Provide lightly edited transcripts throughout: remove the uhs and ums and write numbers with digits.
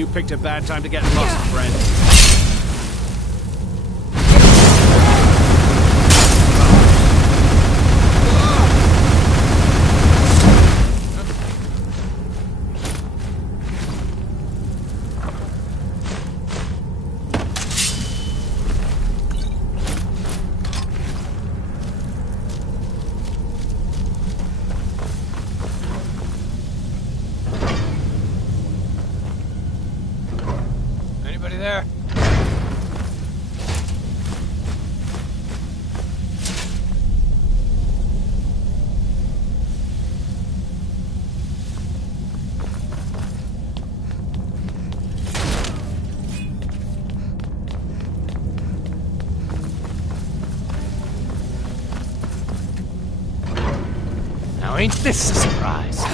You picked a bad time to get lost, friend. Anybody there? Now ain't this a surprise?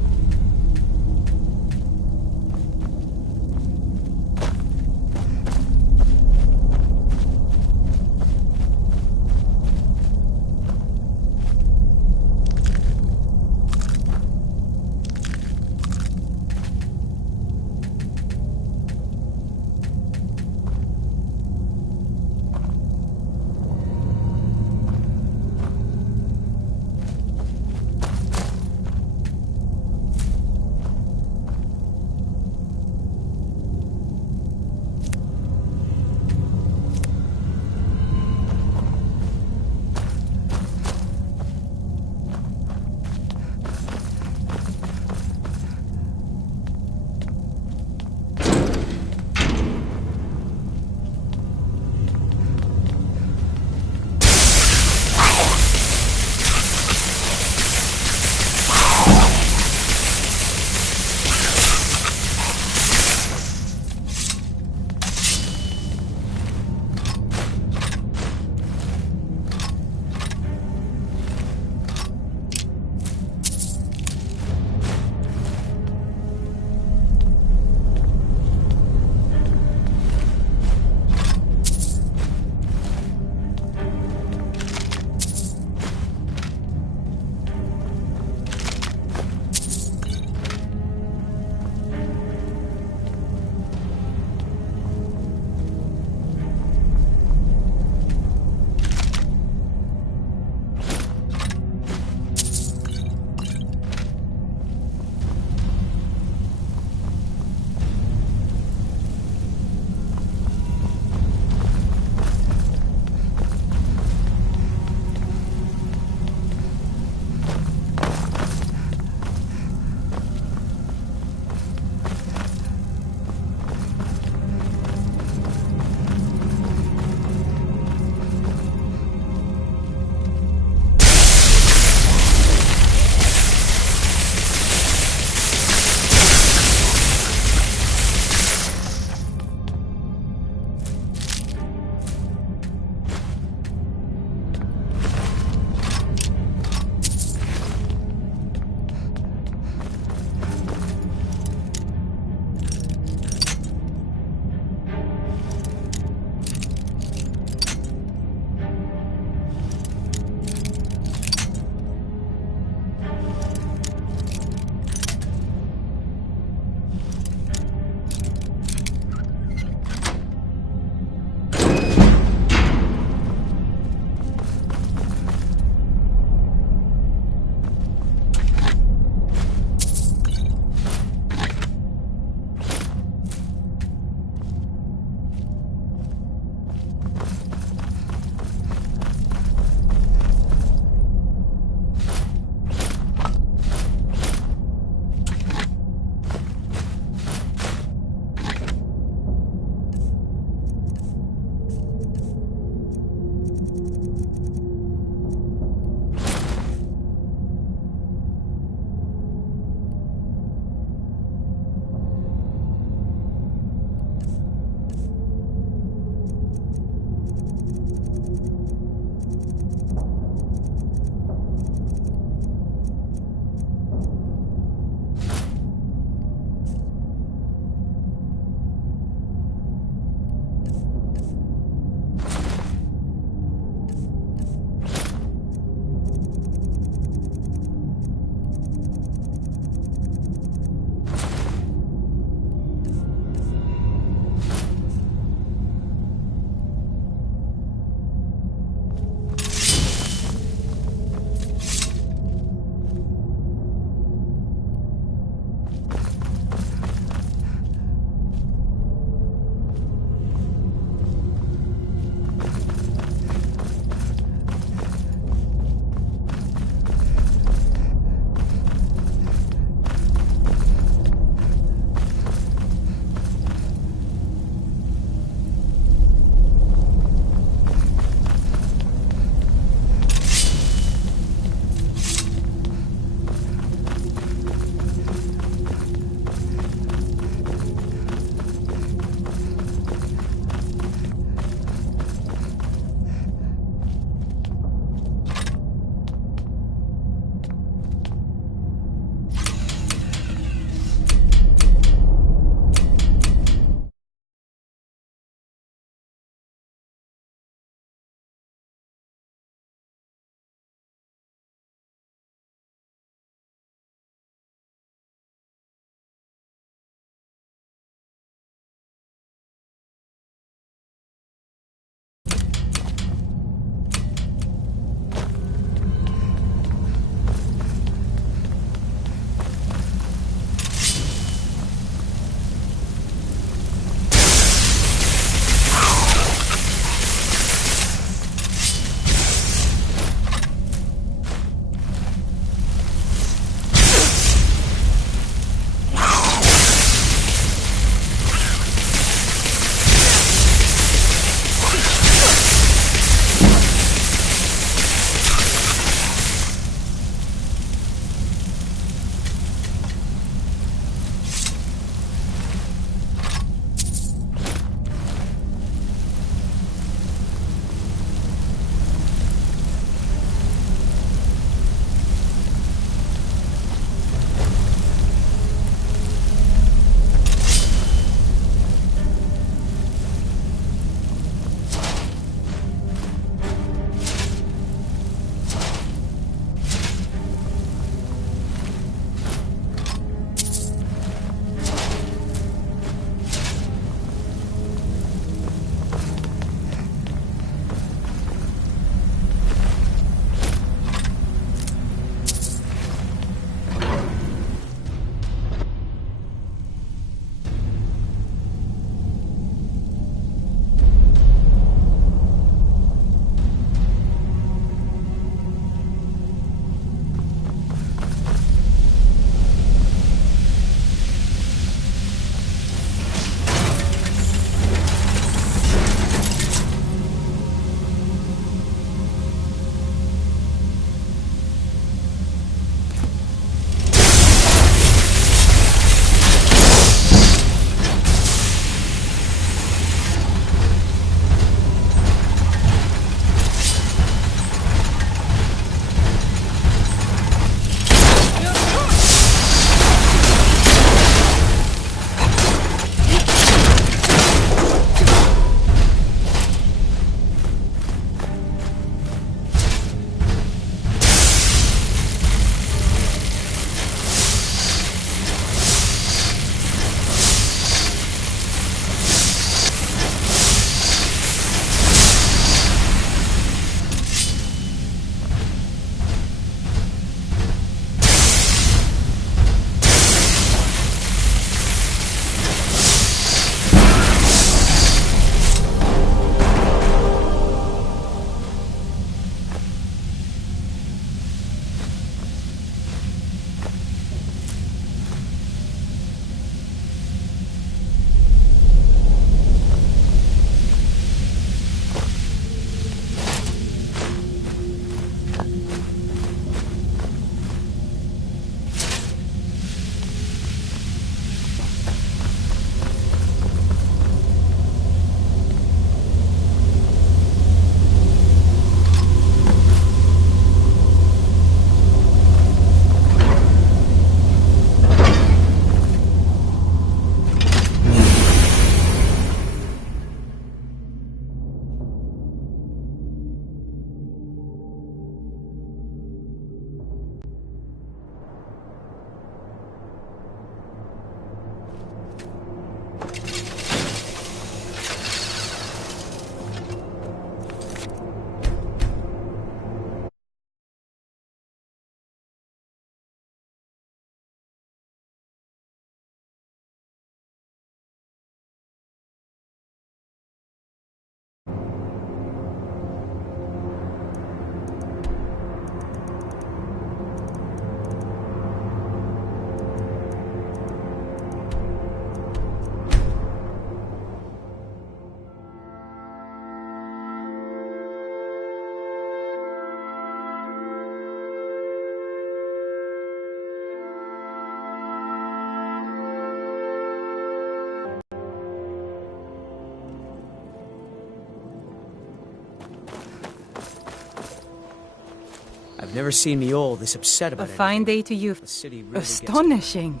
Never seen me all this upset A about fine day to you. The city really gets- Astonishing.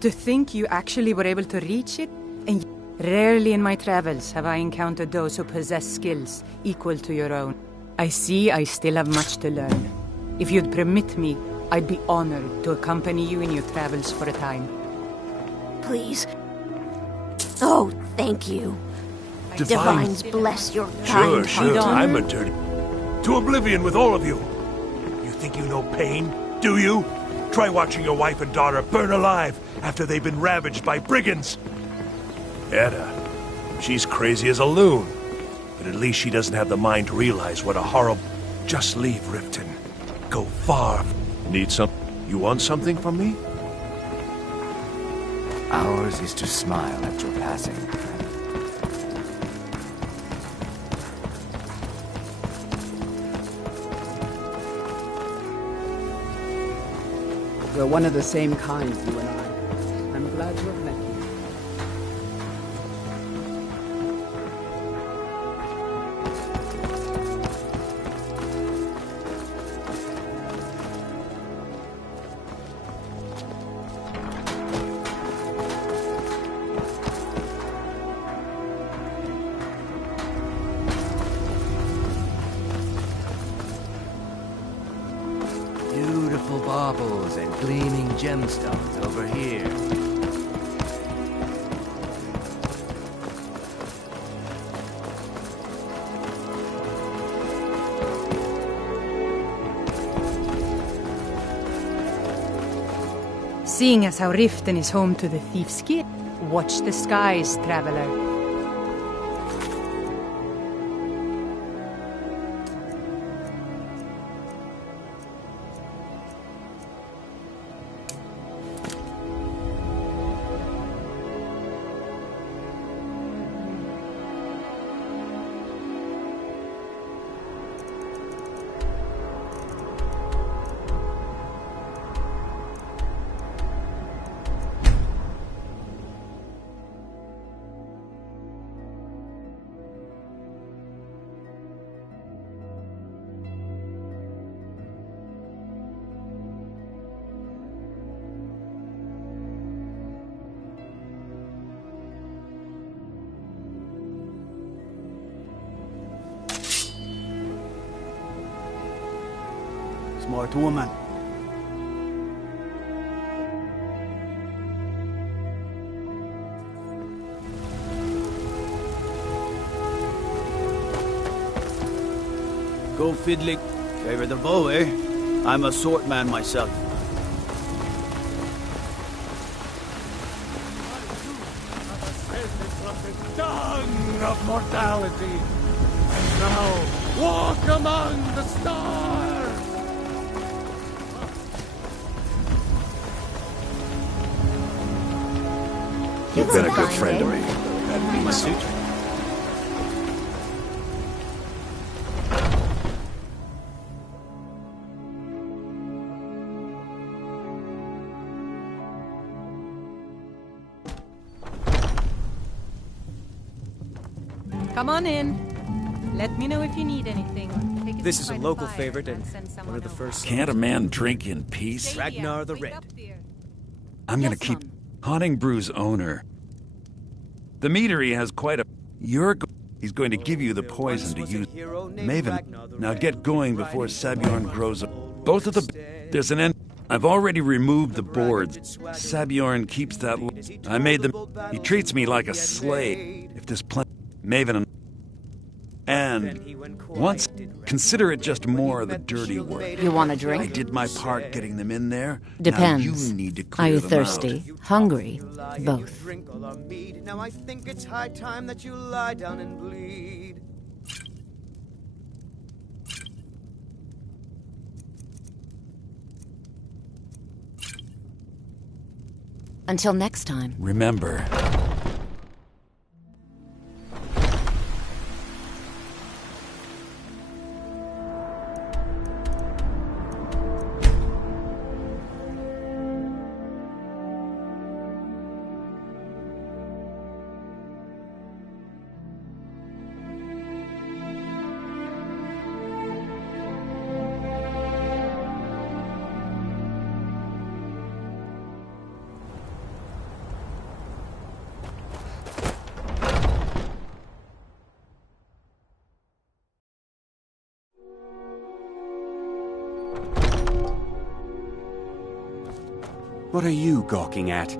To think you actually were able to reach it, and rarely in my travels have I encountered those who possess skills equal to your own. I see I still have much to learn. If you'd permit me, I'd be honored to accompany you in your travels for a time. Please. Oh, thank you. Divine. Divines bless your Sure, kind sure. heart. I'm a dirty. To oblivion with all of you. You think you know pain? Do you? Try watching your wife and daughter burn alive after they've been ravaged by brigands. Edda. She's crazy as a loon. But at least she doesn't have the mind to realize what a horrible... Just leave, Riften. Go far. Need some... You want something from me? Ours is to smile at your passing. We're one of the same kind, you and I. I'm glad to have met you. Beautiful baubles and gleaming gemstones over here. Seeing as how Riften is home to the Thief's Kid, watch the skies, traveler. Smart woman. Go fiddly. Favor the bow, eh? I'm a sword man myself. Dung of mortality. And now, walk among the stars! You've been a good friend to me. That means... Come on in. Let me know if you need anything. Take This is seat a by the local fire favorite and send someone one of the over. first... Can't a man drink in peace? Stay Ragnar here. the Wait Red. up there. I'm gonna Yes, keep son. haunting Brew's owner. The meadery has quite a... He's going to give you the poison to use. Maven, now get going before Sabjorn grows up. Both of the... There's an end... I've already removed the boards. Sabjorn keeps that... I made them... He treats me like a slave. If this plan... Maven and... Once... Consider it just more of the dirty work. You want a I drink? did my part getting them in there. Depends. Now you need to Are clear you them thirsty? out. Hungry? Both. Drink all our mead. Now I think it's high time that you lie down and bleed. Until next time. Remember... What are you gawking at?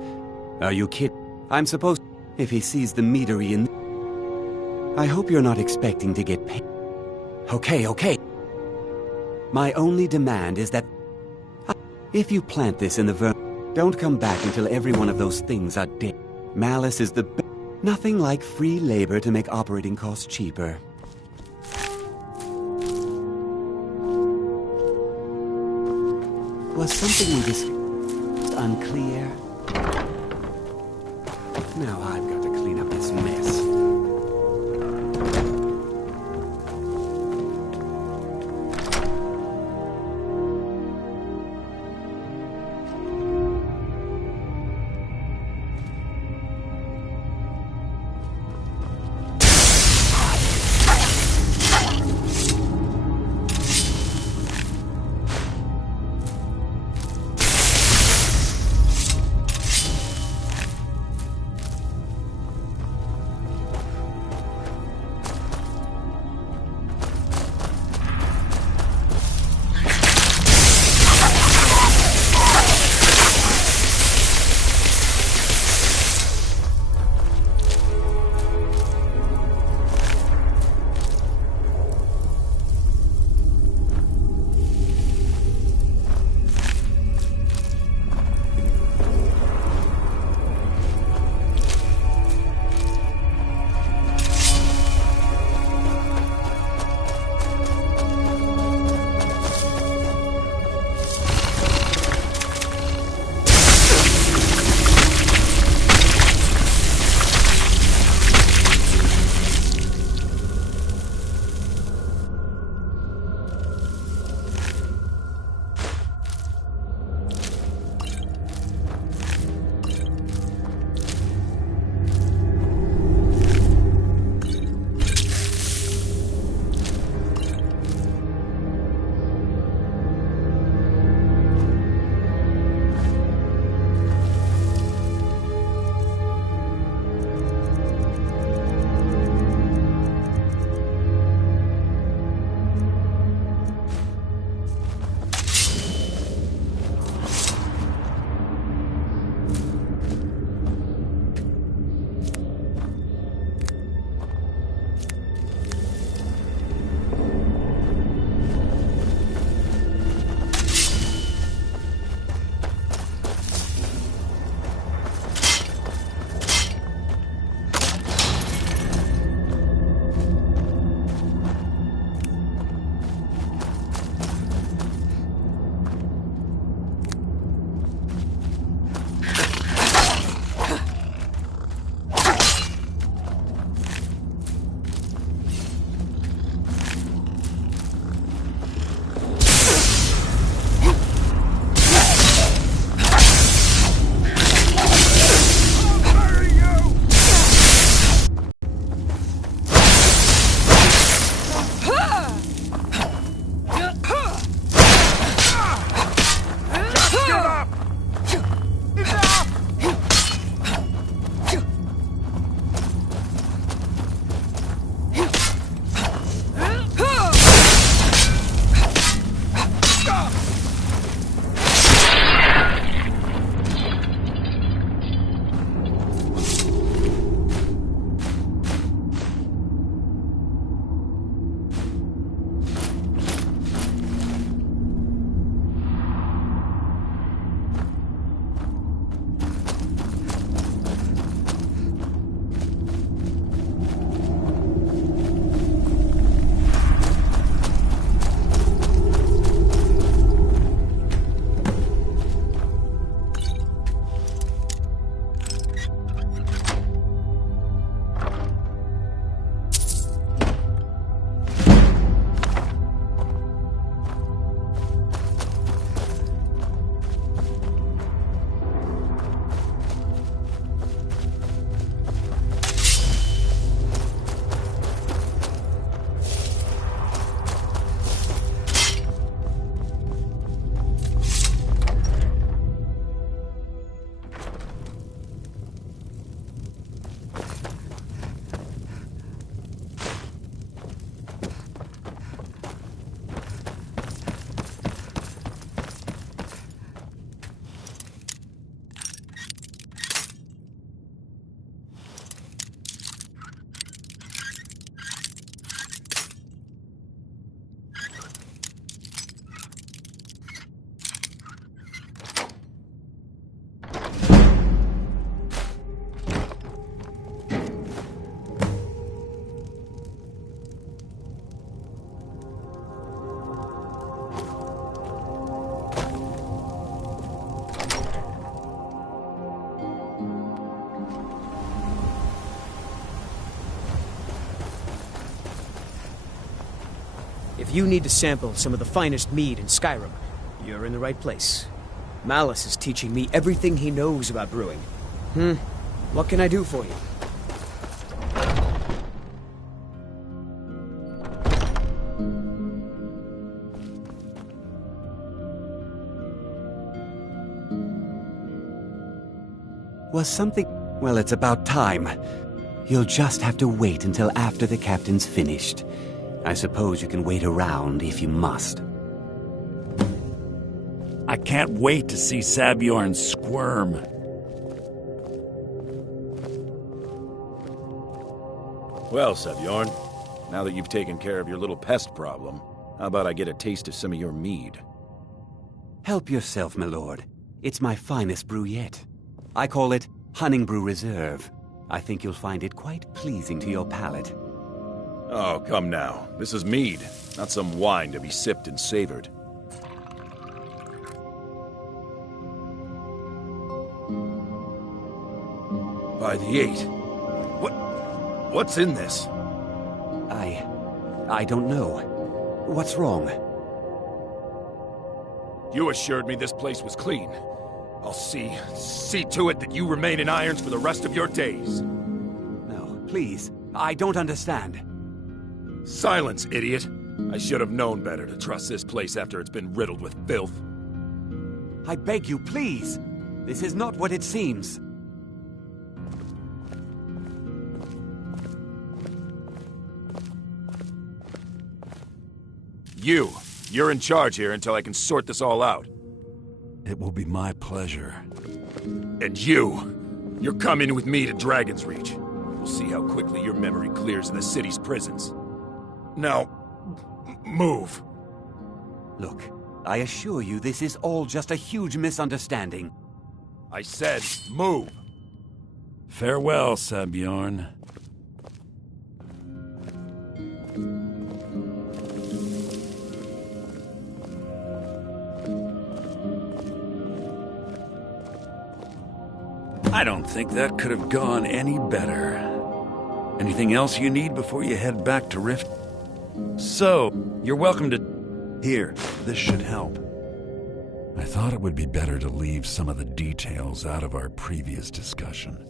Are you kidding? I'm supposed... If he sees the meadery in... I hope you're not expecting to get paid. Okay. My only demand is that... If you plant this in the don't come back until every one of those things are dead. Malice is the nothing like free labor to make operating costs cheaper. Was something we discussed unclear? Now I've got to clean up this mess. you need to sample some of the finest mead in Skyrim, you're in the right place. Malice is teaching me everything he knows about brewing. What can I do for you? Was something... Well, it's about time. You'll just have to wait until after the captain's finished. I suppose you can wait around if you must. I can't wait to see Sabjorn squirm. Well, Sabjorn, now that you've taken care of your little pest problem, how about I get a taste of some of your mead? Help yourself, my lord. It's my finest brew yet. I call it Honningbrew Reserve. I think you'll find it quite pleasing to your palate. Oh, come now. This is mead, not some wine to be sipped and savored. By the 8. What's in this? I don't know. What's wrong? You assured me this place was clean. I'll see to it that you remain in irons for the rest of your days. No, please. I don't understand. Silence, idiot. I should have known better to trust this place after it's been riddled with filth. I beg you, please. This is not what it seems. You're in charge here until I can sort this all out. It will be my pleasure. And you're coming with me to Dragon's Reach. We'll see how quickly your memory clears in the city's prisons. Now, move. Look, I assure you this is all just a huge misunderstanding. I said, move. Farewell, Sabjorn. I don't think that could have gone any better. Anything else you need before you head back to Rift? So, you're welcome to... Here, this should help. I thought it would be better to leave some of the details out of our previous discussion.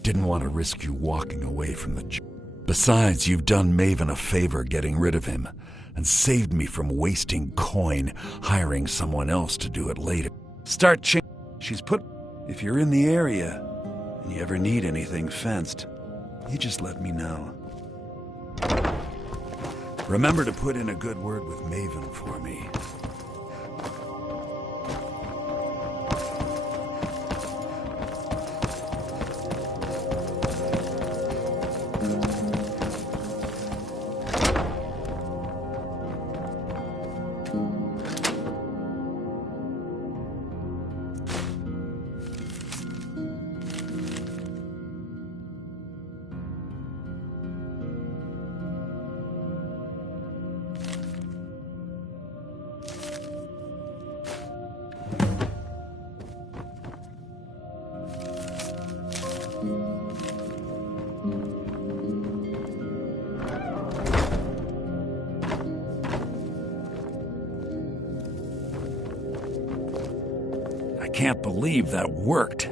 Didn't want to risk you walking away from the... Besides, you've done Maven a favor getting rid of him, and saved me from wasting coin hiring someone else to do it later. Start changing... She's put... If you're in the area, and you ever need anything fenced, you just let me know. Remember to put in a good word with Maven for me. I can't believe that worked.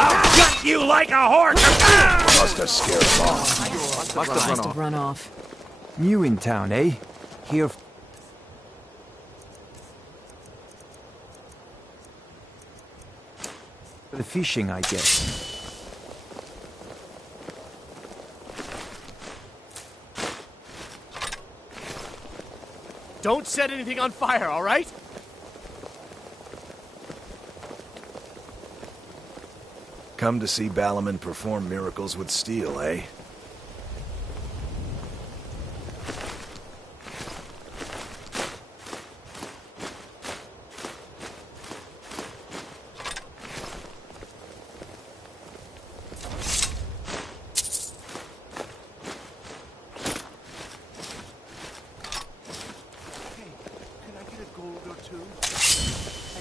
I'll gut you like a horse! Must have scared him off. Must have run off. New in town, eh? Here. The fishing, I guess. Don't set anything on fire, all right? Come to see Balaman perform miracles with steel, eh?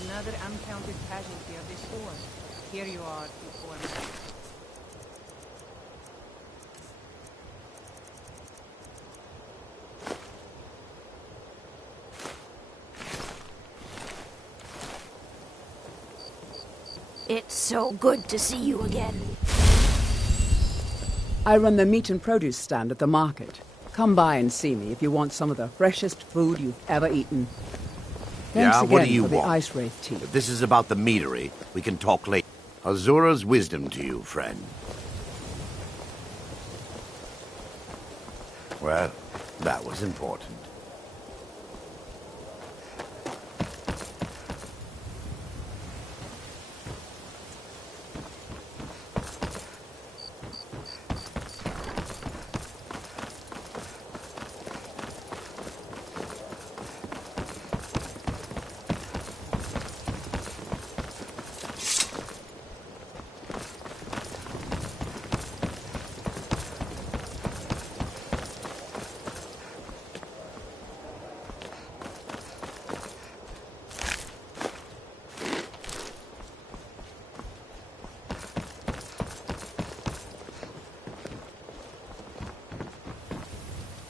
Another uncounted casualty of this war. Here you are, you poor man. It's so good to see you again. I run the meat and produce stand at the market. Come by and see me if you want some of the freshest food you've ever eaten. Thanks What do again you for the want? Ice Wraith tea. If this is about the meadery, we can talk later. Azura's wisdom to you, friend. Well, that was important.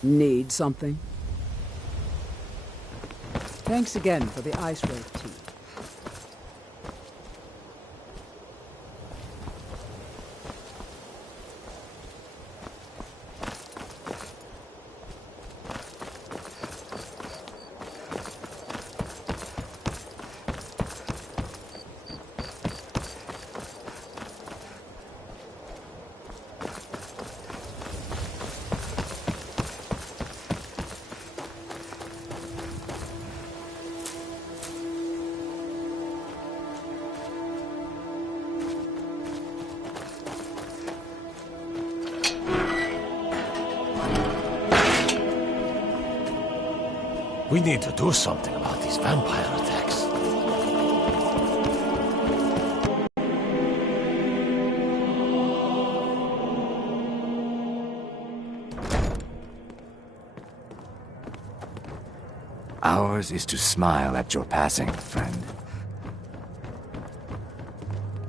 Need something? Thanks again for the Ice Wraith tea. We need to do something about these vampire attacks. Ours is to smile at your passing, friend.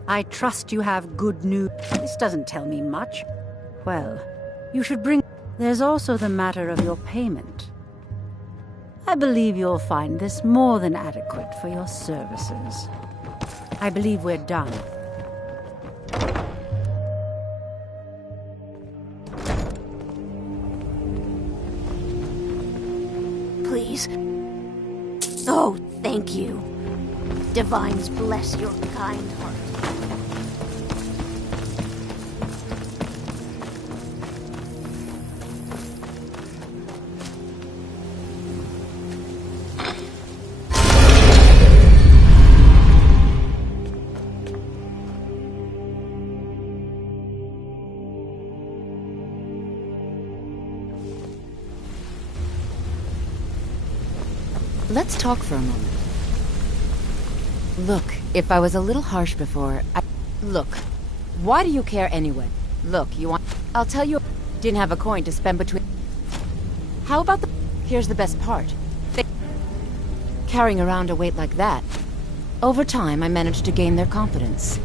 I trust you have good news. This doesn't tell me much. Well, you should bring... There's also the matter of your payment. I believe you'll find this more than adequate for your services. I believe we're done. Please. Oh, thank you. Divines bless your kind heart. Let's talk for a moment. Look, if I was a little harsh before, Look, why do you care anyway? Look, you want... I'll tell you... Didn't have a coin to spend between... How about the... Here's the best part. Carrying around a weight like that. Over time, I managed to gain their confidence.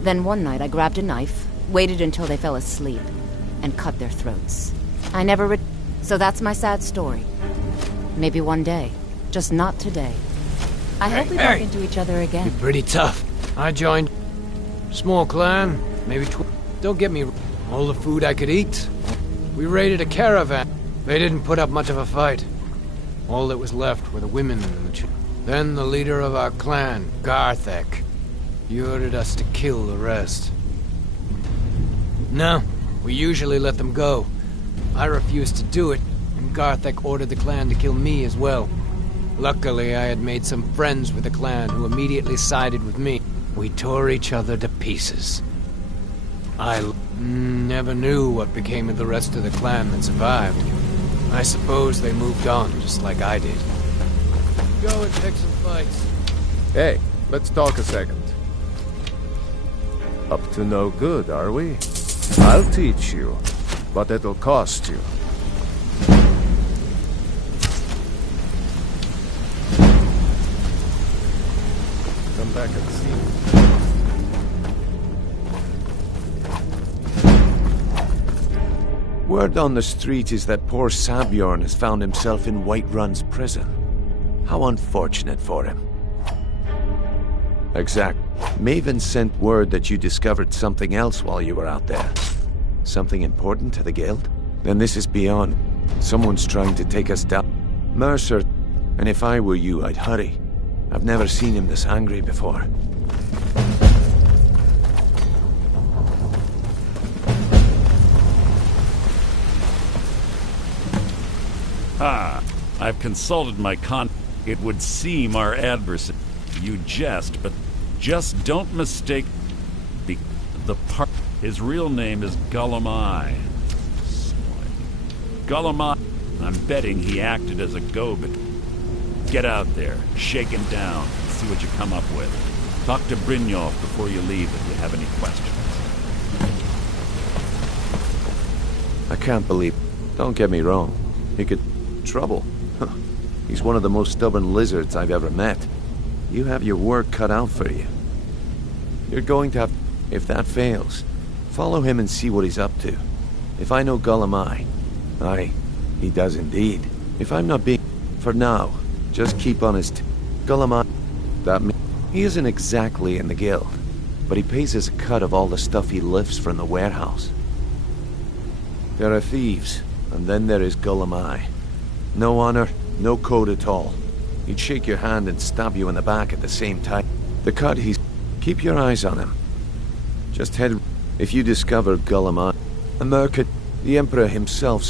Then one night, I grabbed a knife, waited until they fell asleep, and cut their throats. I never So that's my sad story. Maybe one day. Just not today. I hope we bump into each other again. You're pretty tough. I joined. Small clan, maybe Don't get me... All the food I could eat. We raided a caravan. They didn't put up much of a fight. All that was left were the women and the children. Then the leader of our clan, Garthek. You ordered us to kill the rest. No, we usually let them go. I refused to do it, and Garthek ordered the clan to kill me as well. Luckily, I had made some friends with the clan who immediately sided with me. We tore each other to pieces. I never knew what became of the rest of the clan that survived. I suppose they moved on, just like I did. Go and pick some fights. Hey, let's talk a second. Up to no good, are we? I'll teach you, but it'll cost you. Come back and see me. Word on the street is that poor Sabjorn has found himself in Whiterun's prison. How unfortunate for him. Exact. Maven sent word that you discovered something else while you were out there. Something important to the guild? Then this is beyond. Someone's trying to take us down. Mercer, and if I were you, I'd hurry. I've never seen him this angry before. I've consulted my It would seem our adversary. You jest, but just don't mistake the part. His real name is Gullumai. Gullumai. I'm betting he acted as a go-between. Get out there, shake him down, and see what you come up with. Talk to Brynjolf before you leave if you have any questions. I can't believe... Don't get me wrong. He could... Trouble. He's one of the most stubborn lizards I've ever met. You have your work cut out for you. You're going to have... If that fails, follow him and see what he's up to. If I know Gullumai... Aye, he does indeed. If I'm not being... For now, just keep on his... Gullumai... That means... He isn't exactly in the guild, but he pays us a cut of all the stuff he lifts from the warehouse. There are thieves, and then there is Gullumai. No honor, no code at all. He'd shake your hand and stab you in the back at the same time. The cut he's... Keep your eyes on him. Just head... If you discover Gullumai... America... The Emperor himself...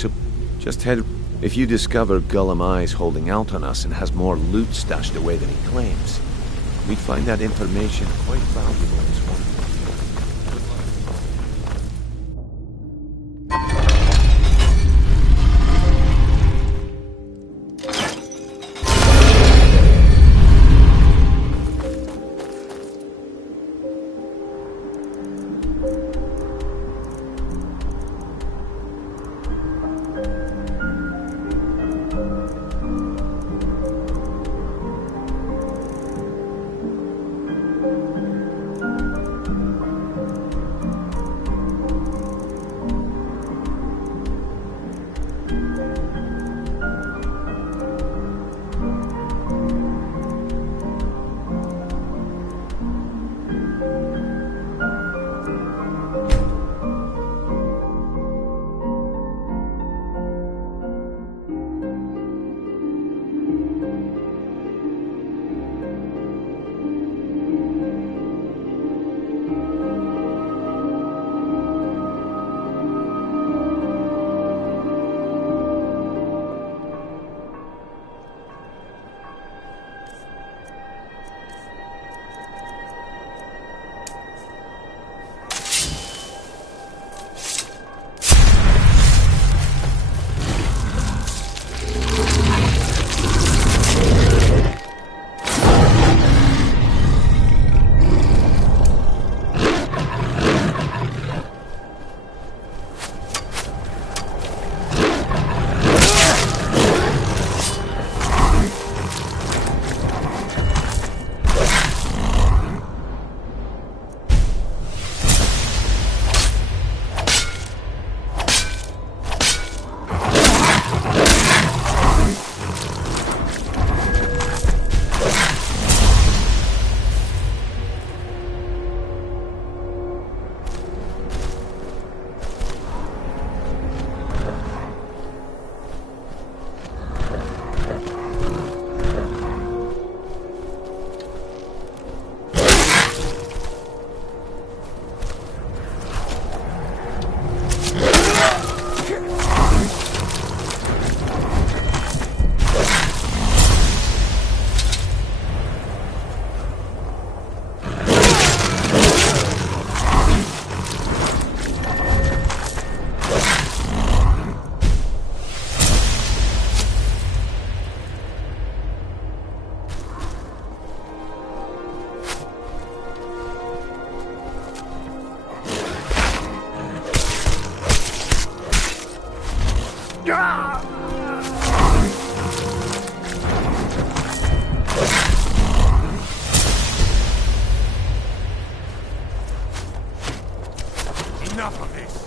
Just head... If you discover Gullumai's holding out on us and has more loot stashed away than he claims, we'd find that information quite valuable as well. Enough of this.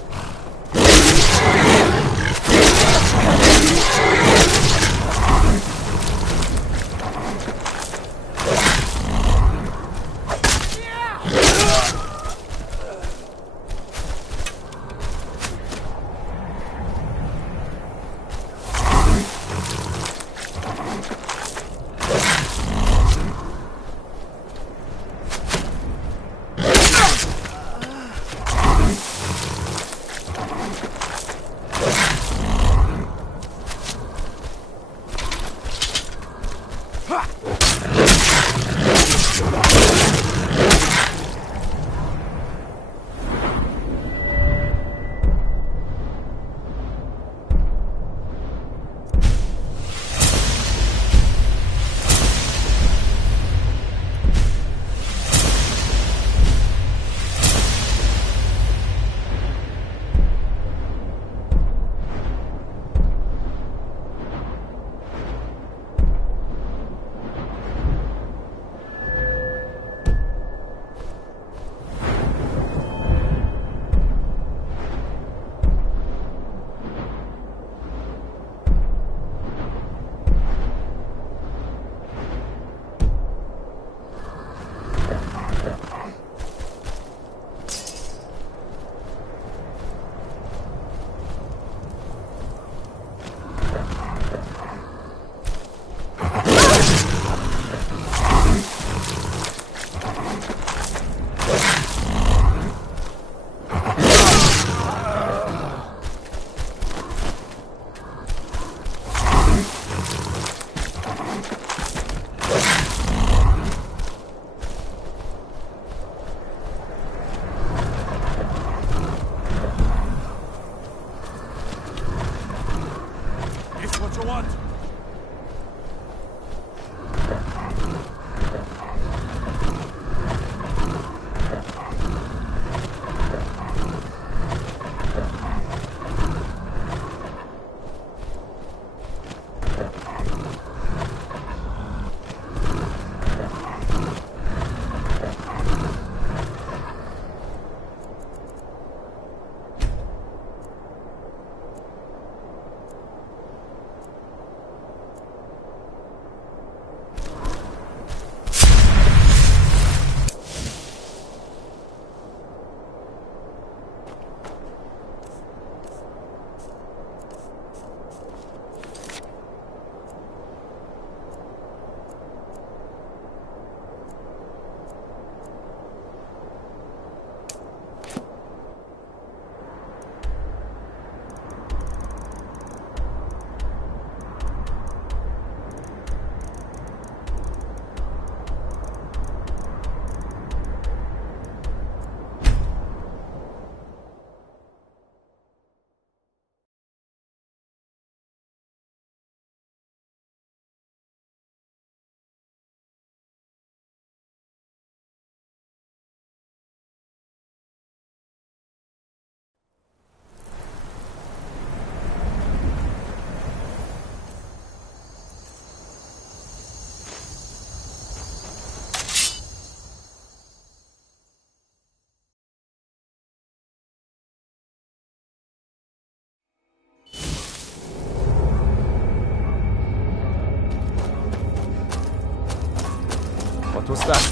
What was that?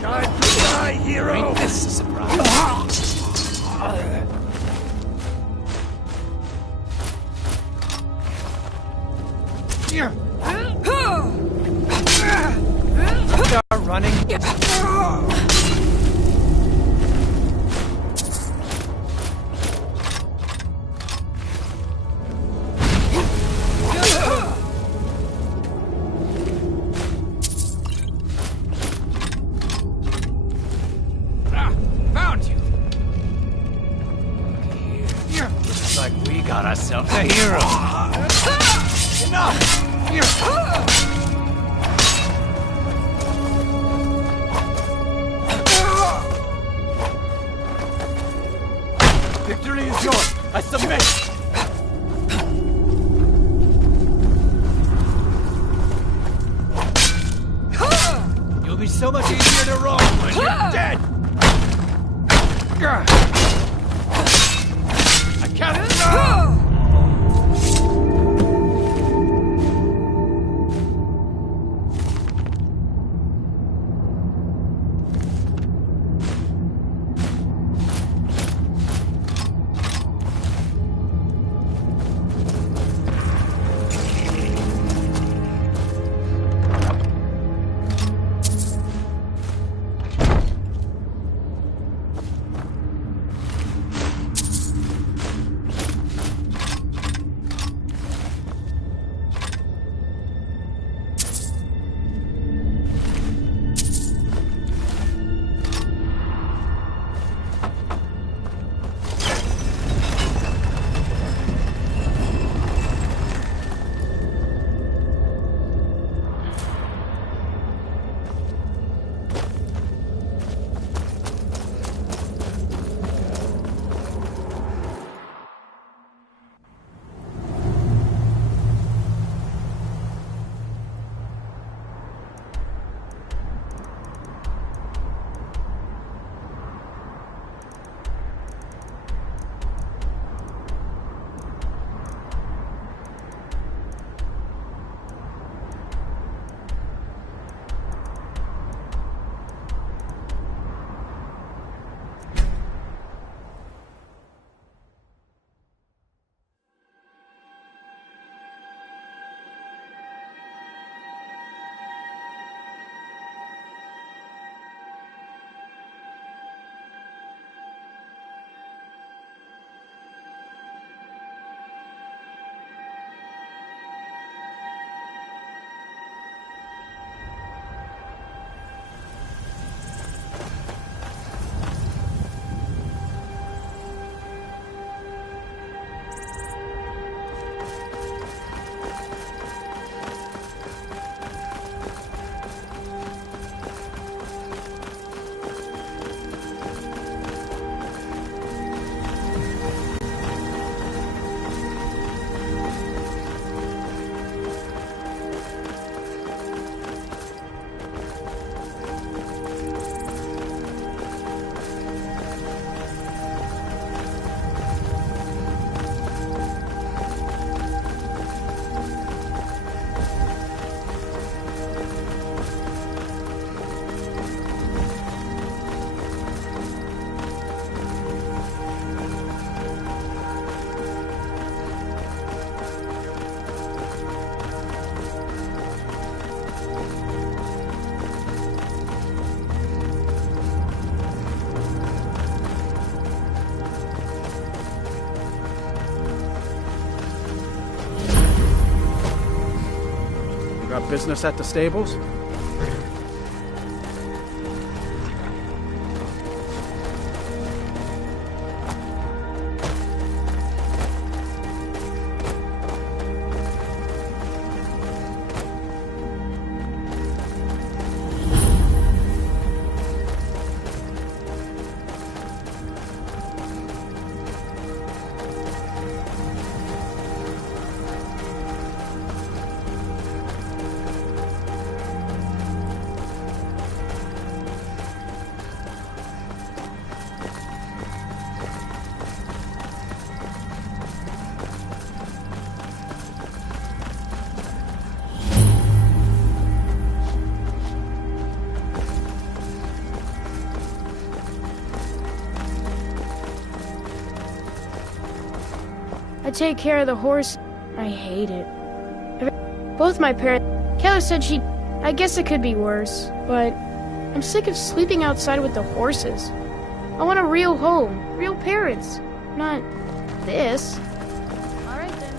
Die, hero! Ain't this a surprise? Start running. Found you. Looks like we got ourselves a hero. Enough! Victory is yours. I submit. I can't... Got business at the stables? I take care of the horse. I hate it. Both my parents... Kayla said she... I guess it could be worse, but... I'm sick of sleeping outside with the horses. I want a real home, real parents, not this. Alright then.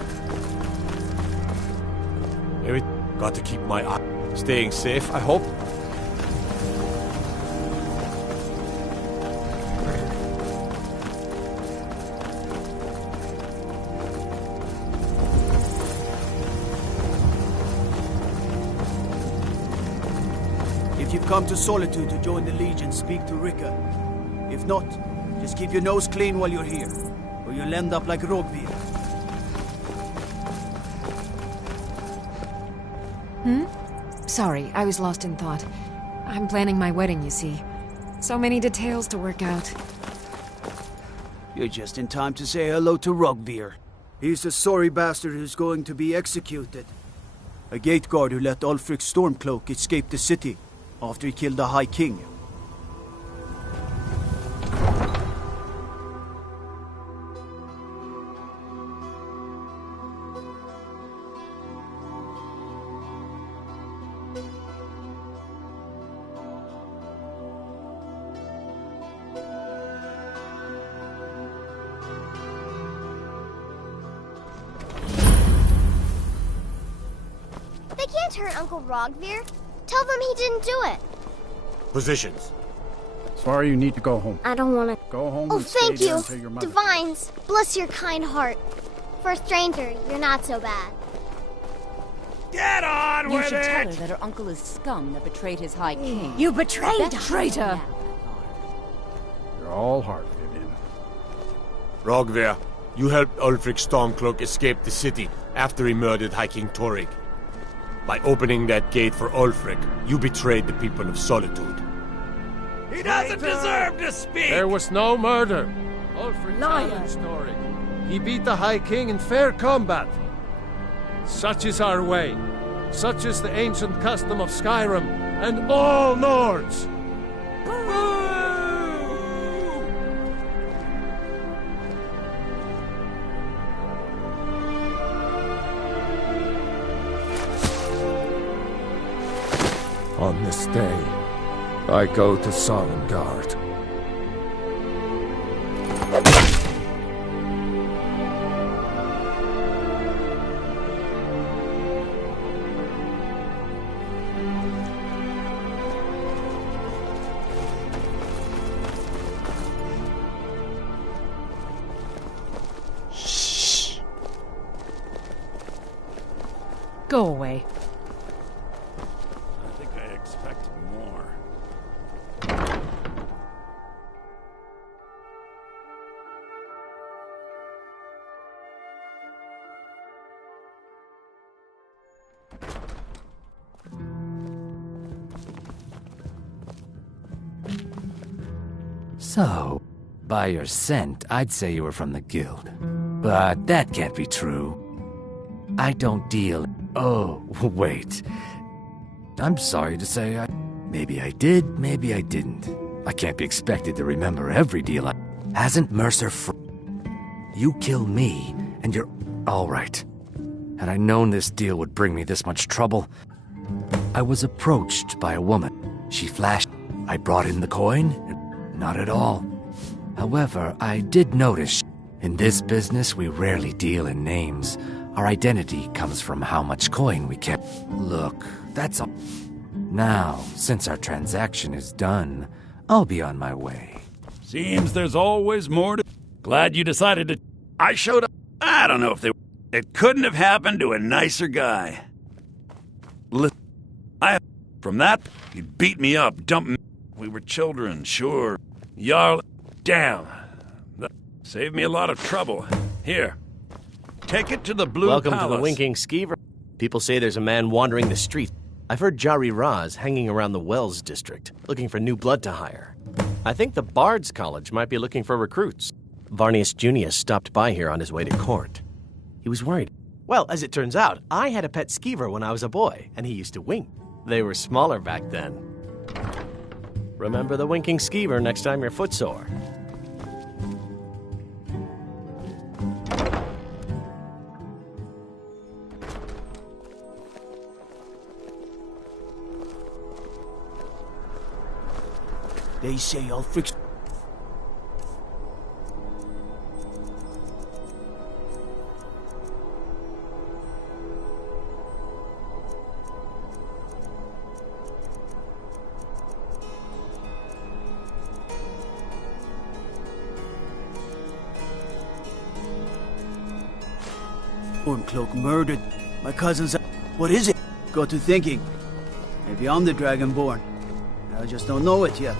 Got to keep my eye... Staying safe, I hope. If you've come to Solitude to join the Legion, speak to Rika. If not, just keep your nose clean while you're here, or you'll end up like Rogvir. Sorry, I was lost in thought. I'm planning my wedding, you see. So many details to work out. You're just in time to say hello to Rugveer. He's the sorry bastard who's going to be executed. A gate guard who let Ulfric Stormcloak escape the city after he killed the High King. They can't hurt Uncle Rogveer. Tell them he didn't do it. Positions. Sorry, you need to go home. I don't want to. Go home Oh, and stay thank there you. until your mother... Divines, bless your kind heart. For a stranger, you're not so bad. Get on You with should tell her it! that her uncle is scum that betrayed his High King. You betrayed That her! traitor! You're all heart, Vivian. Rogveer, you helped Ulfric Stormcloak escape the city after he murdered High King Torrig. By opening that gate for Ulfric, you betrayed the people of Solitude. He doesn't deserve to speak! There was no murder. Ulfric challenged Torrig. He beat the High King in fair combat. Such is our way. Such is the ancient custom of Skyrim and all Nords. On this day, I go to Sovngarde. Go away. I think I expected more. So, by your scent, I'd say you were from the guild. But that can't be true. I don't deal... Oh, wait. I'm sorry to say maybe I did, maybe I didn't. I can't be expected to remember every deal Hasn't Mercer You kill me, and you're... all right. Had I known this deal would bring me this much trouble... I was approached by a woman. She flashed. I brought in the coin? Not at all. However, I did notice... In this business, we rarely deal in names. Our identity comes from how much coin we kept. Look, that's all. Now, since our transaction is done, I'll be on my way. Seems there's always more to... Glad you decided to... I showed up... I don't know if they... It couldn't have happened to a nicer guy. Listen, from that, he'd beat me up, dump me... We were children, sure. Jarl... Damn. That saved me a lot of trouble. Here. Take it to the Blue Welcome Palace. to the Winking Skeever. People say there's a man wandering the street. I've heard Jari Raz hanging around the Wells district, looking for new blood to hire. I think the Bard's College might be looking for recruits. Varnius Junius stopped by here on his way to court. He was worried. Well, as it turns out, I had a pet skeever when I was a boy, and he used to wink. They were smaller back then. Remember the winking skeever next time you're footsore. They say Ulfric... Stormcloak murdered my cousin's... What is it? Got to thinking. Maybe I'm the Dragonborn. I just don't know it yet.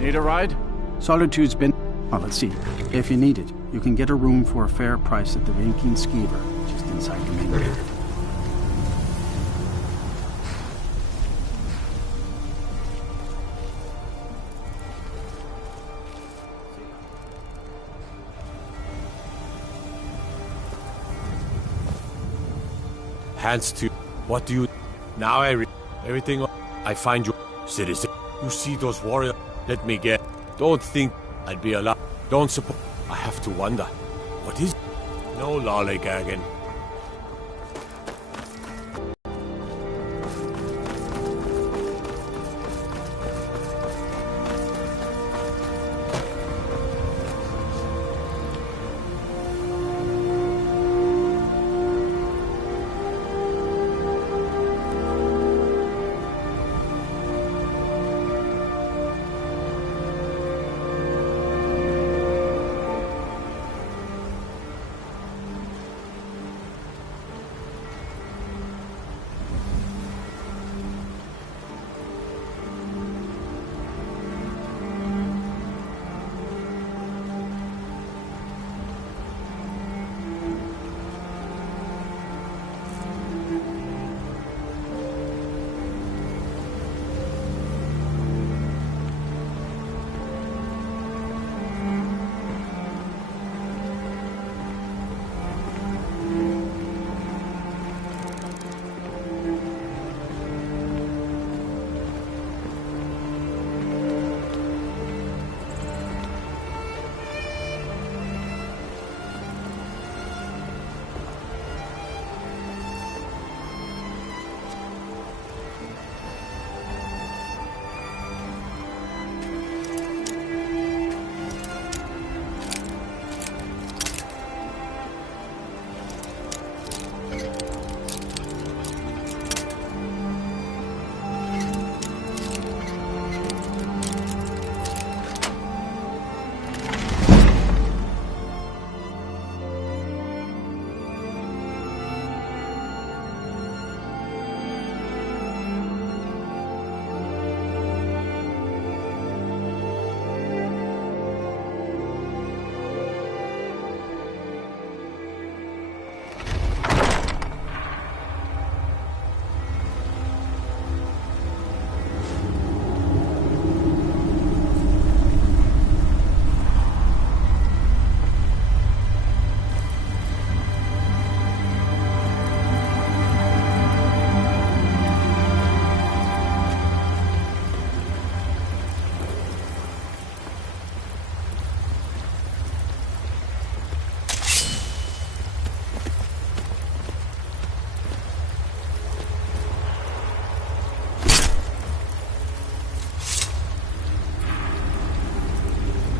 Need a ride? Solitude's been... Well, let's see. If you need it, you can get a room for a fair price at the Vinking Skeever, just inside the main gate. Hands to... What do you... Now everything I find you, citizen. You see those warriors? Let me get... Don't think I'd be allowed. Don't suppose... I have to wonder. What is... No lollygagging.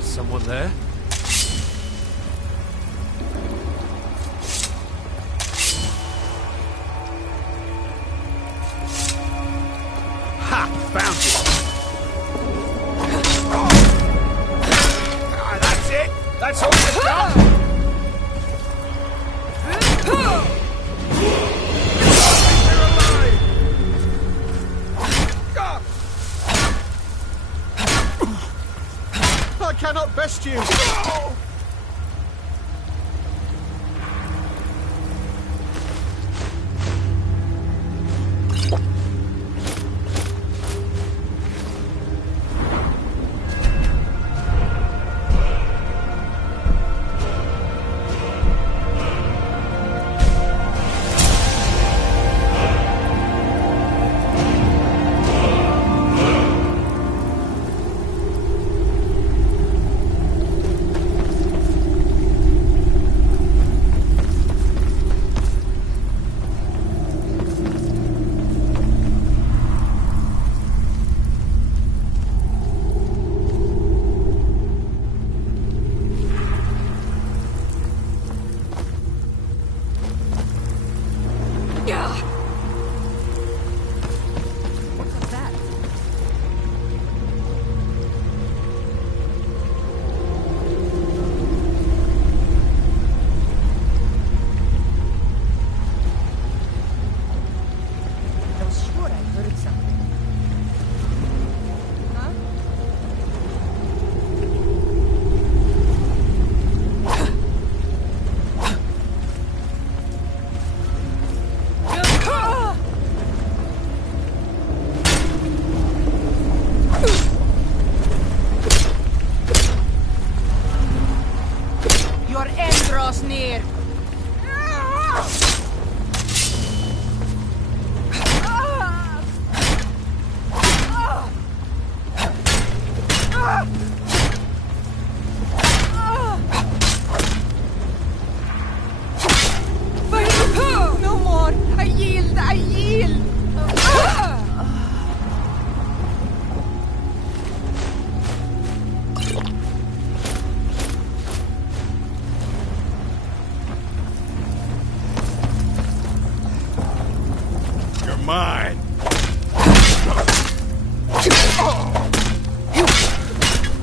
Someone there? Ha! Found you! That's it! That's all you've done! I cannot best you!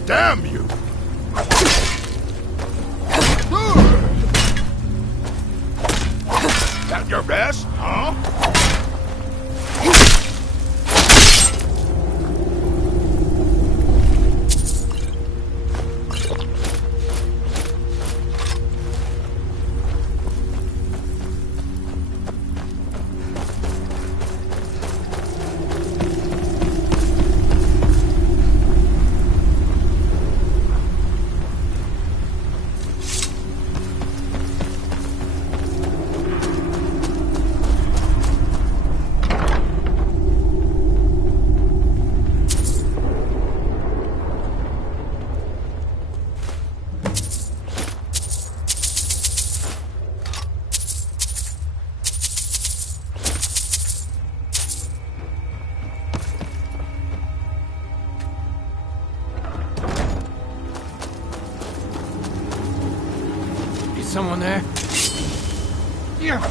Damn you! That your best, huh? Someone there? Yeah.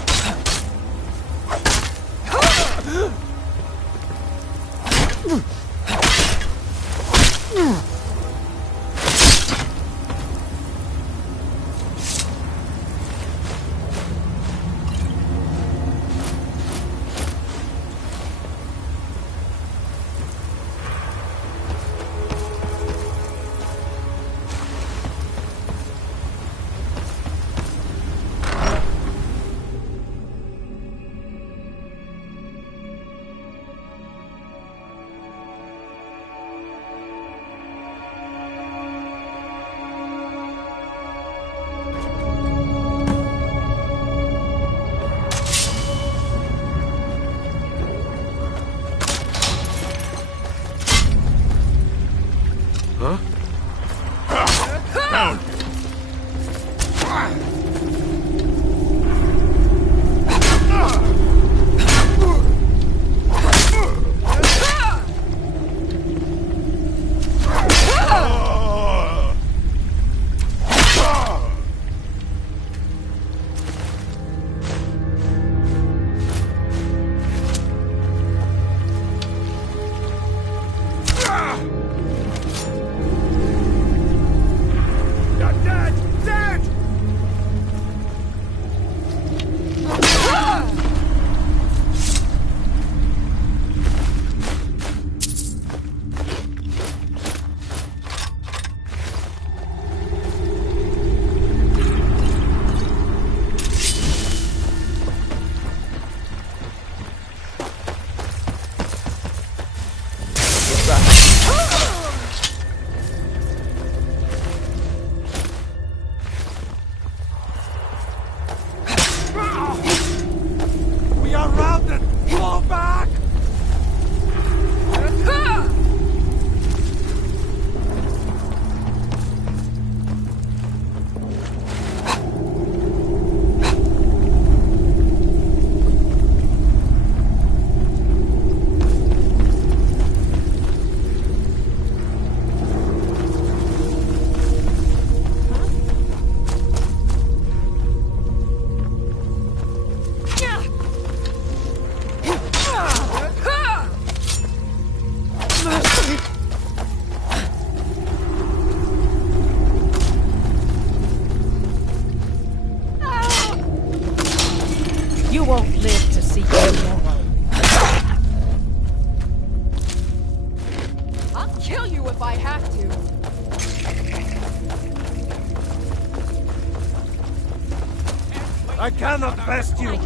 I cannot best you! Die,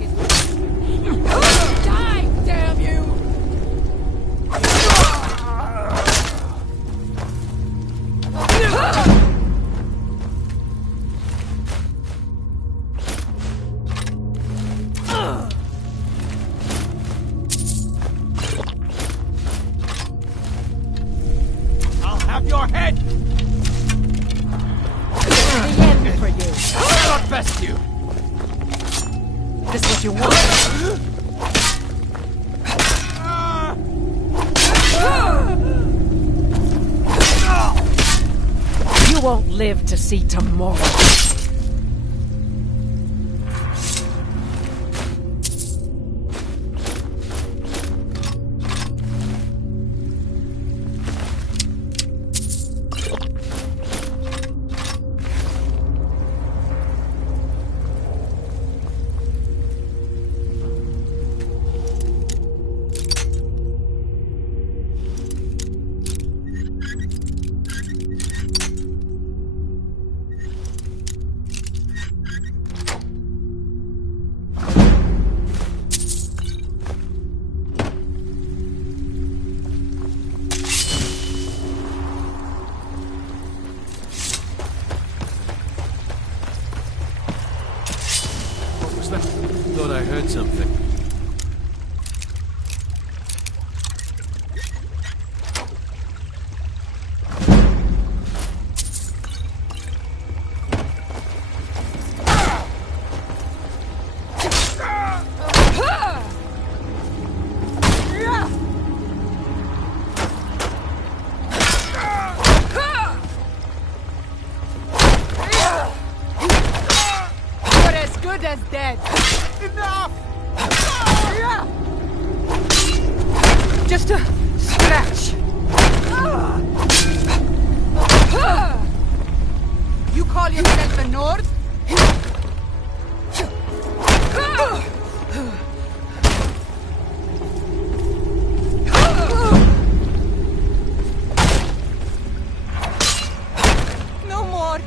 damn you! I'll have your head! The end for you! I cannot best you! This what you want? You won't live to see tomorrow. something. Just a scratch. You call yourself the North? No more.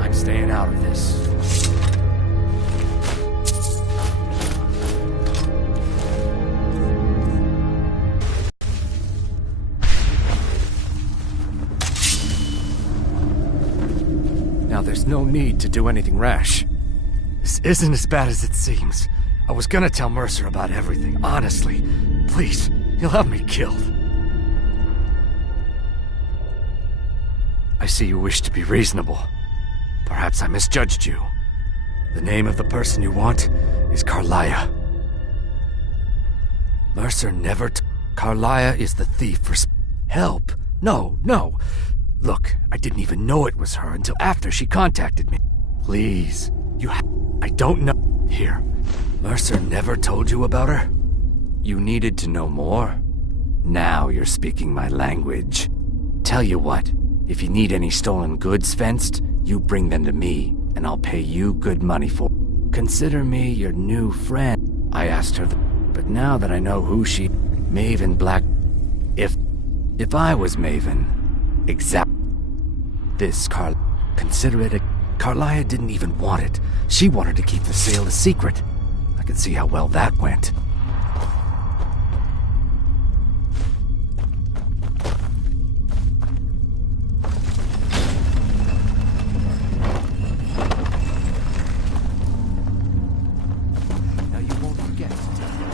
I'm staying out of this. Now there's no need to do anything rash. This isn't as bad as it seems. I was gonna tell Mercer about everything, honestly. Please, he'll have me killed. I see you wish to be reasonable. Perhaps I misjudged you. The name of the person you want is Carlia. Mercer never Carlia is the thief for help. No. Look, I didn't even know it was her until after she contacted me. Please, I don't know. Here, Mercer never told you about her? You needed to know more? Now you're speaking my language. Tell you what, if you need any stolen goods fenced, you bring them to me, and I'll pay you good money for it. Consider me your new friend. I asked her, but now that I know who she... Maven Black... If I was Maven... This, consider it a... Carlia didn't even want it. She wanted to keep the sale a secret. I could see how well that went. Now you won't forget to tell me.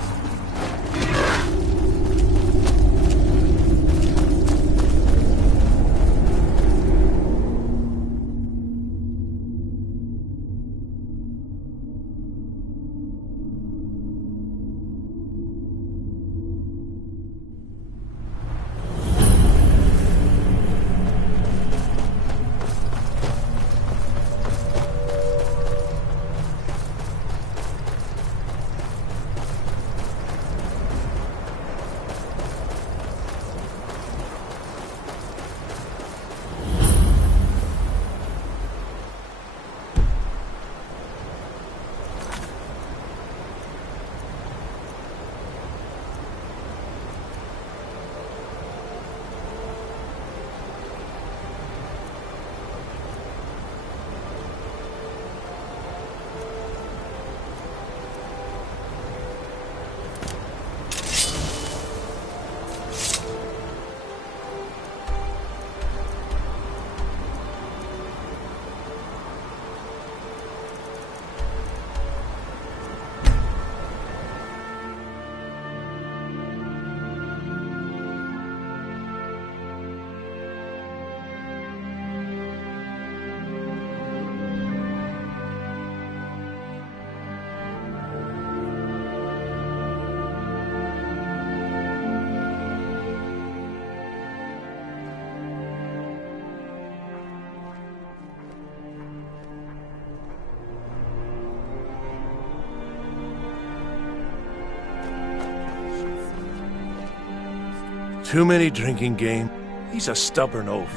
Too many drinking game. He's a stubborn oaf.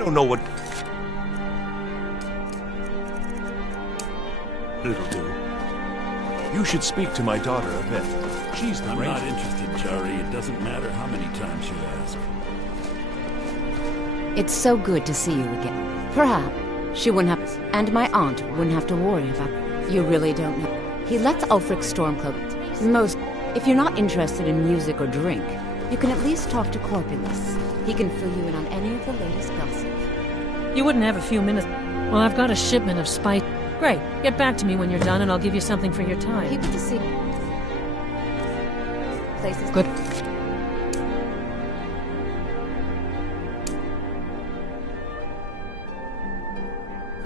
Don't know what it'll do. You should speak to my daughter a bit. She's the I'm ranger. not interested, Jari. It doesn't matter how many times you ask. It's so good to see you again. Perhaps she wouldn't have, and my aunt wouldn't have to worry about. You really don't know. He lets Ulfric Stormcloak. Most, if you're not interested in music or drink, you can at least talk to Corpulus. He can fill you in on any of the latest gossip. You wouldn't have a few minutes. Well, I've got a shipment of spice. Great. Get back to me when you're done and I'll give you something for your time. People to see. Places. Good.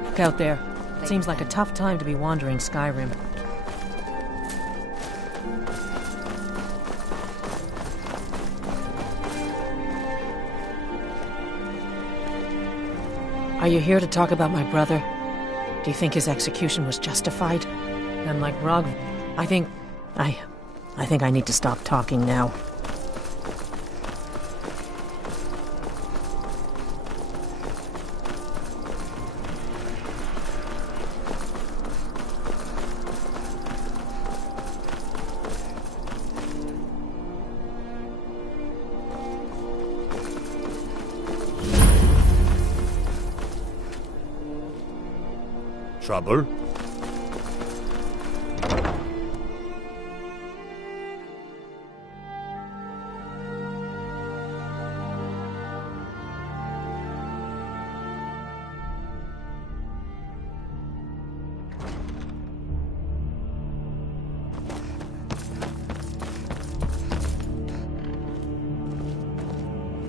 Look out there. Seems like a tough time to be wandering Skyrim. Are you here to talk about my brother? Do you think his execution was justified? And like Rog, I think I need to stop talking now. Trouble?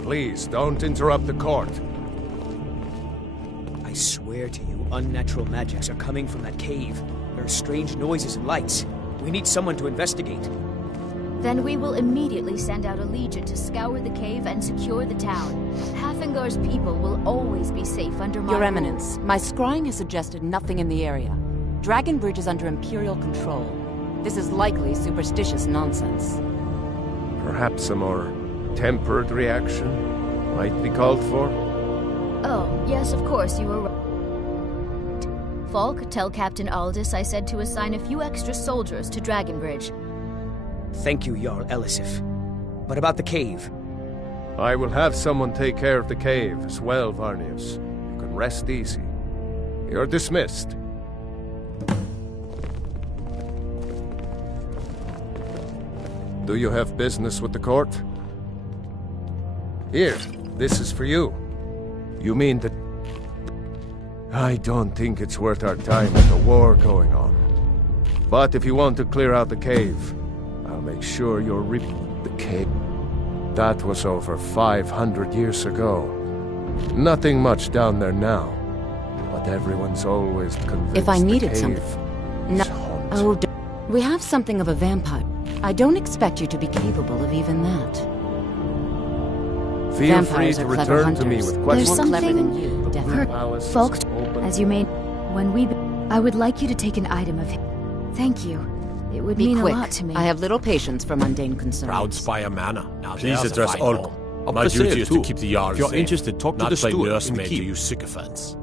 Please, don't interrupt the court. I swear to you, unnatural magics are coming from that cave. There are strange noises and lights. We need someone to investigate. Then we will immediately send out a legion to scour the cave and secure the town. Halfingar's people will always be safe under my Your rule. Eminence, my scrying has suggested nothing in the area. Dragonbridge is under Imperial control. This is likely superstitious nonsense. Perhaps a more tempered reaction might be called for? Oh, yes, of course, you were right. Falk, tell Captain Aldous I said to assign a few extra soldiers to Dragonbridge. Thank you, Jarl Elisif. But about the cave? I will have someone take care of the cave as well, Varnius. You can rest easy. You're dismissed. Do you have business with the court? Here, this is for you. You mean that... I don't think it's worth our time with the war going on. But if you want to clear out the cave, I'll make sure you're the cave. That was over 500 years ago. Nothing much down there now. But everyone's always convinced If I needed the cave something... No. Oh, we have something of a vampire. I don't expect you to be capable of even that. Feel Vampires free to are clever return to me hunters. with questions. There's More clever than something you, definitely. Falk, as you may... When we... I would like you to take an item of... Thank you. It would Be mean quick. a lot to me. I have little patience for mundane concerns. Proud Spire Manor. Now Please there's address a fine all- home. Up My for sale, duty is to too. keep the Jarl If you're safe, interested, talk to not the play steward in the nursemaid to keep. you sycophants.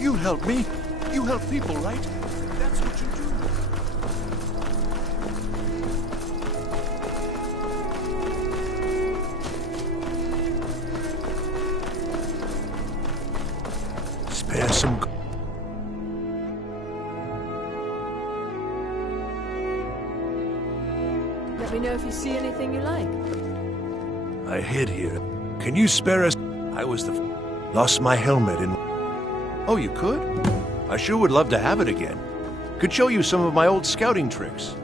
You helped me? You help people, right? That's what you do. Spare some... Let me know if you see anything you like. I hid here. Can you spare us? I was the... Lost my helmet in... Oh, you could? I sure would love to have it again. Could show you some of my old scouting tricks.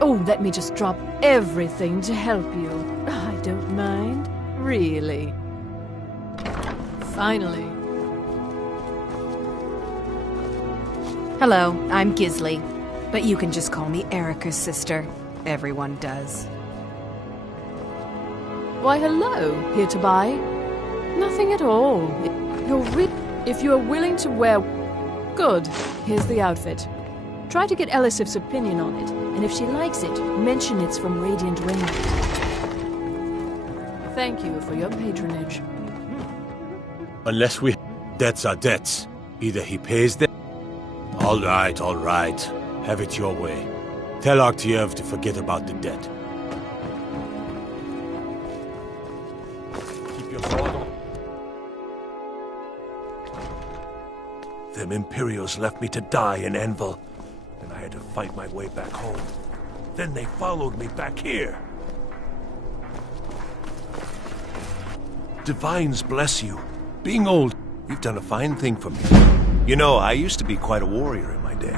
Oh, let me just drop everything to help you. I don't mind. Really. Finally. Hello, I'm Gisli. But you can just call me Erica's sister. Everyone does. Why, hello. Here to buy? Nothing at all. If you are willing to wear... Good. Here's the outfit. Try to get Elisif's opinion on it, and if she likes it, mention it's from Radiant Raiment. Thank you for your patronage. Unless we... Debts are debts. Either he pays them... All right, all right. Have it your way. Tell Arktiev to forget about the debt. Keep your sword on. Them Imperials left me to die in Anvil, and I had to fight my way back home. Then they followed me back here. Divines bless you. Being old, you've done a fine thing for me. You know, I used to be quite a warrior in my day.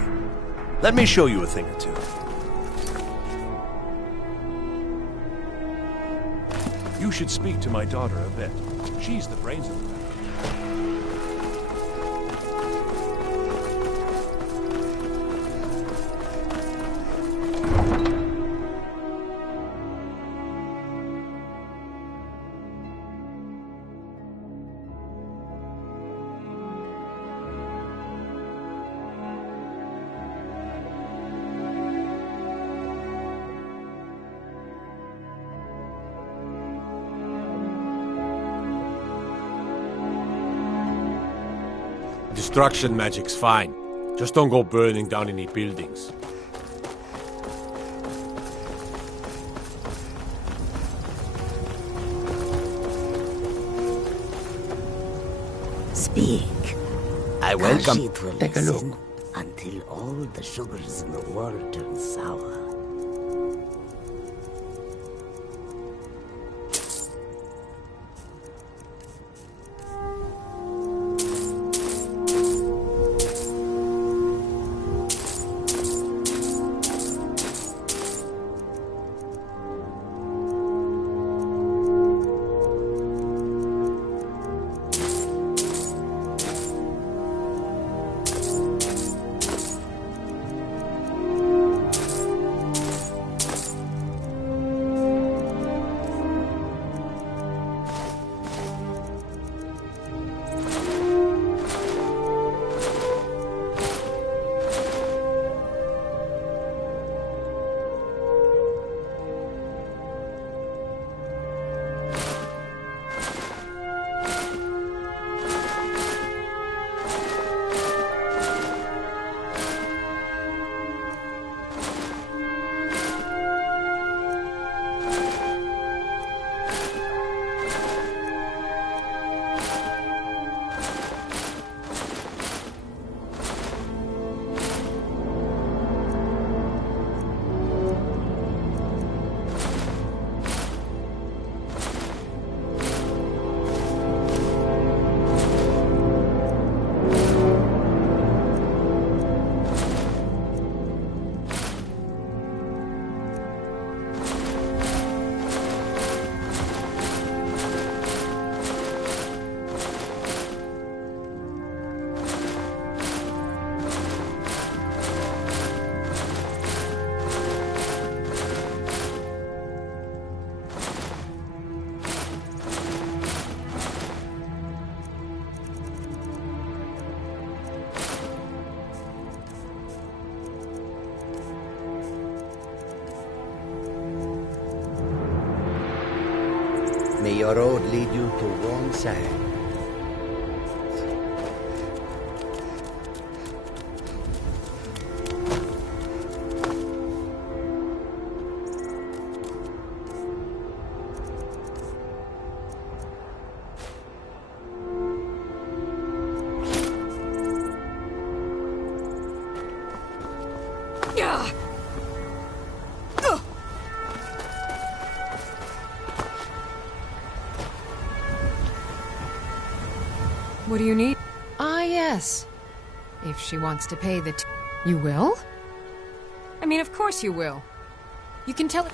Let me show you a thing or two. You should speak to my daughter a bit. She's the brains of the family. Destruction magic's fine. Just don't go burning down any buildings. Speak. I welcome. Khajiit will Take a look. listen until all the sugars in the world turn sour. your road lead you to warm sand. What do you need? Ah, yes. If she wants to pay the You will? I mean, of course you will. You can tell it...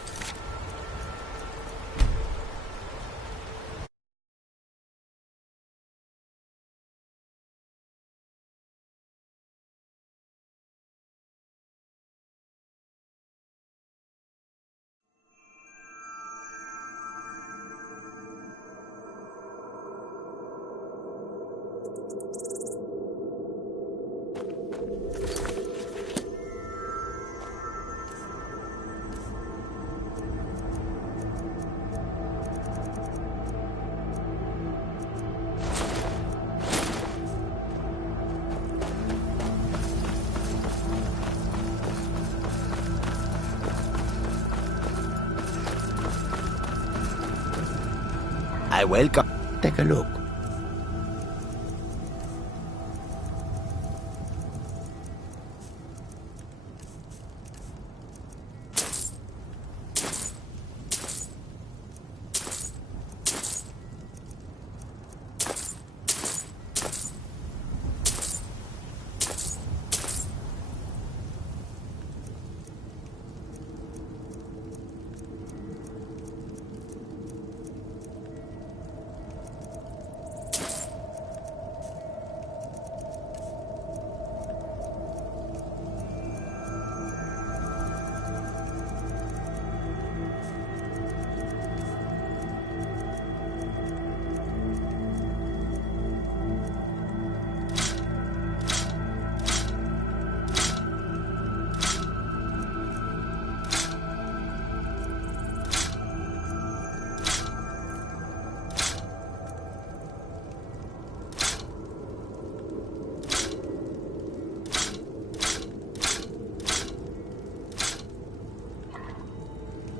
I welcome. Take a look.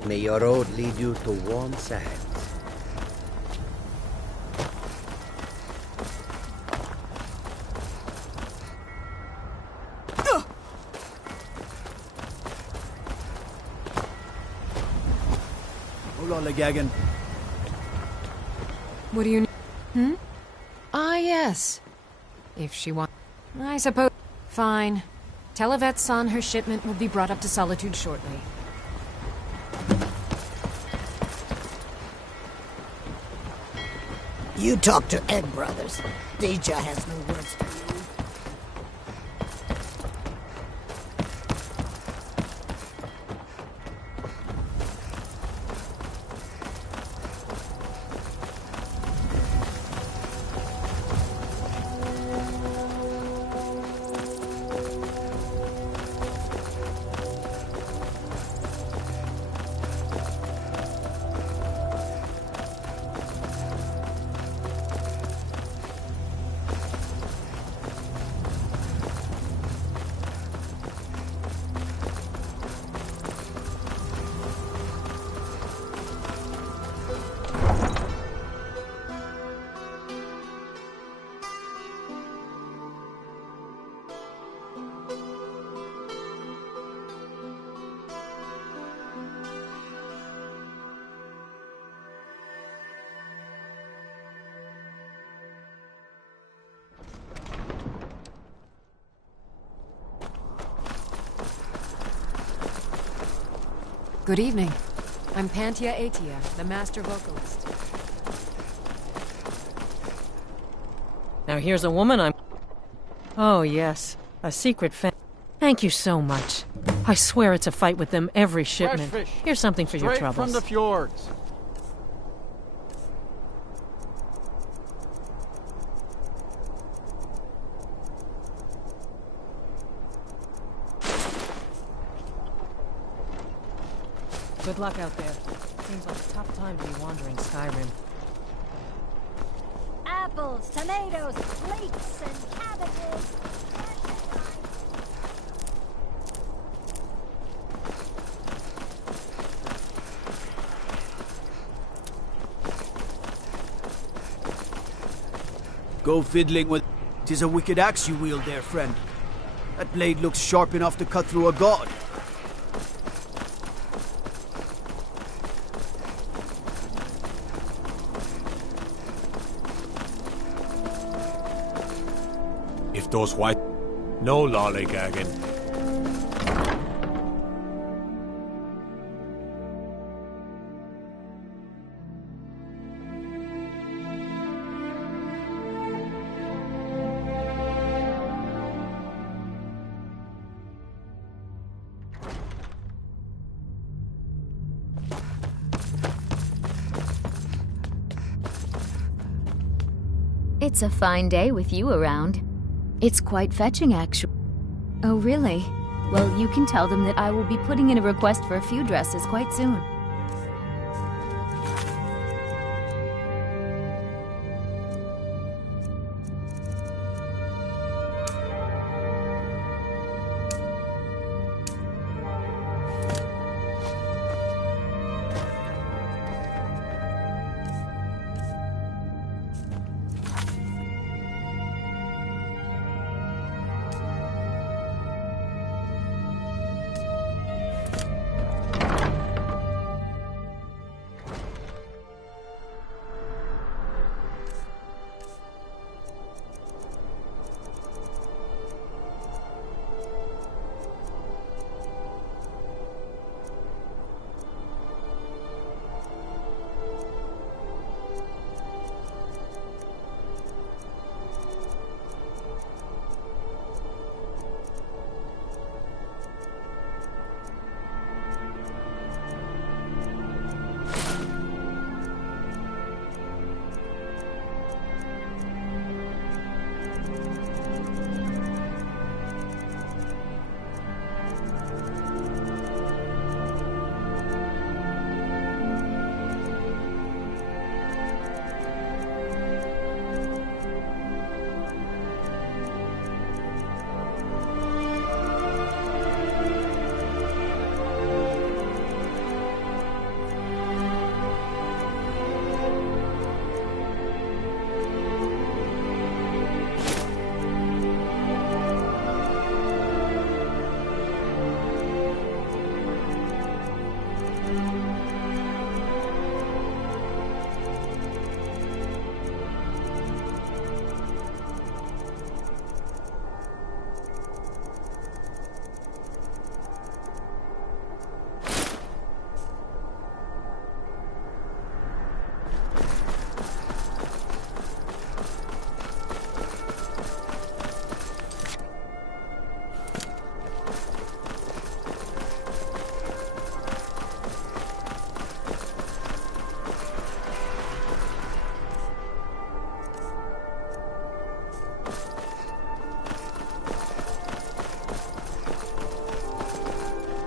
May your road lead you to warm sands. Hold on, Legagan. What do you need? Hmm? Ah, yes. If she wants... I suppose... Fine. Tell Yvette's son her shipment will be brought up to Solitude shortly. You talk to Egg Brothers. Deja has no words for you. Good evening. I'm Pantia Atia, the master vocalist. Now here's a woman I'm... Oh, yes. A secret fan. Thank you so much. I swear it's a fight with them every shipment. Fresh fish. Here's something for your Straight troubles. from the fjords. Good luck out there. Seems like a tough time to be wandering Skyrim. vegetables, tomatoes, leeks, and cabbages. Go fiddling with... 'Tis a wicked axe you wield there, friend. That blade looks sharp enough to cut through a god. If those white... No lollygagging. It's a fine day with you around. It's quite fetching, actually. Oh, really? Well, you can tell them that I will be putting in a request for a few dresses quite soon.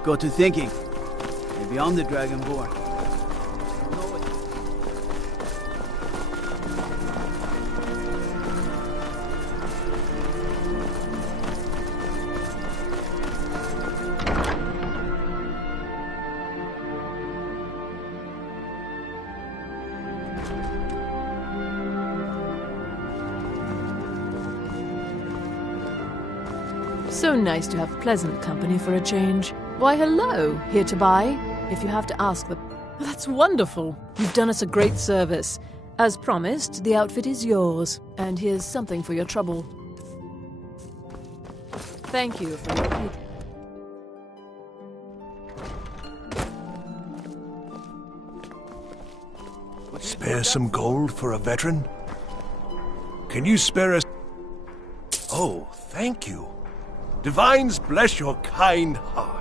Got to thinking. Maybe I'm the Dragonborn. So nice to have pleasant company for a change. Why, hello, here to buy, if you have to ask them. That's wonderful. You've done us a great service. As promised, the outfit is yours, and here's something for your trouble. Thank you for your... Spare some gold for a veteran? Can you spare us? Oh, thank you. Divines bless your kind heart.